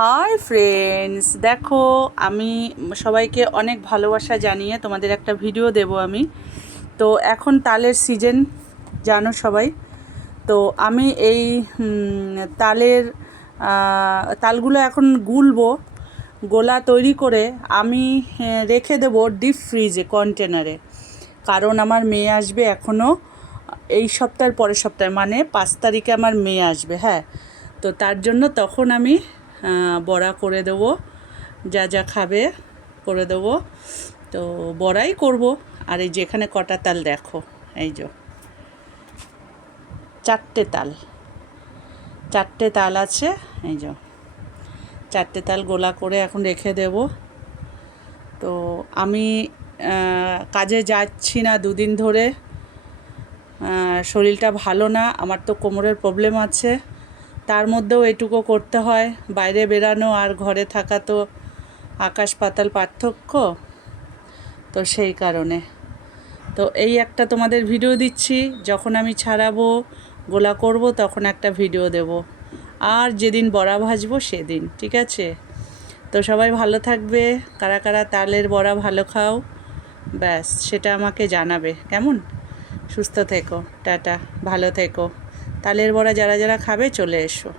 Hi friends, দেখো আমি সবাইকে অনেক ভালোবাসা জানিয়ে তোমাদের একটা ভিডিও দেব আমি। তো এখন তালের সিজন, জানো সবাই। তো আমি এই তালের তালগুলো এখন গুলবো। গোলা তৈরি করে আমি রেখে দেবো ডিপ ফ্রিজে কন্টেনারে। কারণ আমার মেয়ে আসবে এখনও এই সপ্তাহের পরের সপ্তাহে, মানে 5 তারিখে আমার মেয়ে আসবে। হ্যাঁ, তো তার জন্য তখন আমি বড়া করে দেবো, যা যা খাবে করে দেবো। তো বড়াই করব। আর এই যেখানে কটা তাল দেখো, এই যে 4টে তাল আছে, এই যে 4টে তাল গোলা করে এখন রেখে দেব। তো আমি কাজে যাচ্ছি না 2 দিন ধরে, শরীরটা ভালো না, আমার তো কোমরের প্রবলেম আছে। তার মধ্যেও এটুকু করতে হয়, বাইরে বেরানো আর ঘরে থাকা তো আকাশ পাতাল পার্থক্য। তো সেই কারণে তো এই একটা তোমাদের ভিডিও দিচ্ছি, যখন আমি ছাড়াবো গোলা করব তখন একটা ভিডিও দেব, আর যেদিন বড়া ভাজবো সেদিন, ঠিক আছে? তো সবাই ভালো থাকবে, কারা কারা তালের বড়া ভালো খাও, ব্যাস সেটা আমাকে জানাবে কেমন। সুস্থ থেকো, টাটা, ভালো থেকো। তালের বড়া যারা যারা খাবে চলে এসো।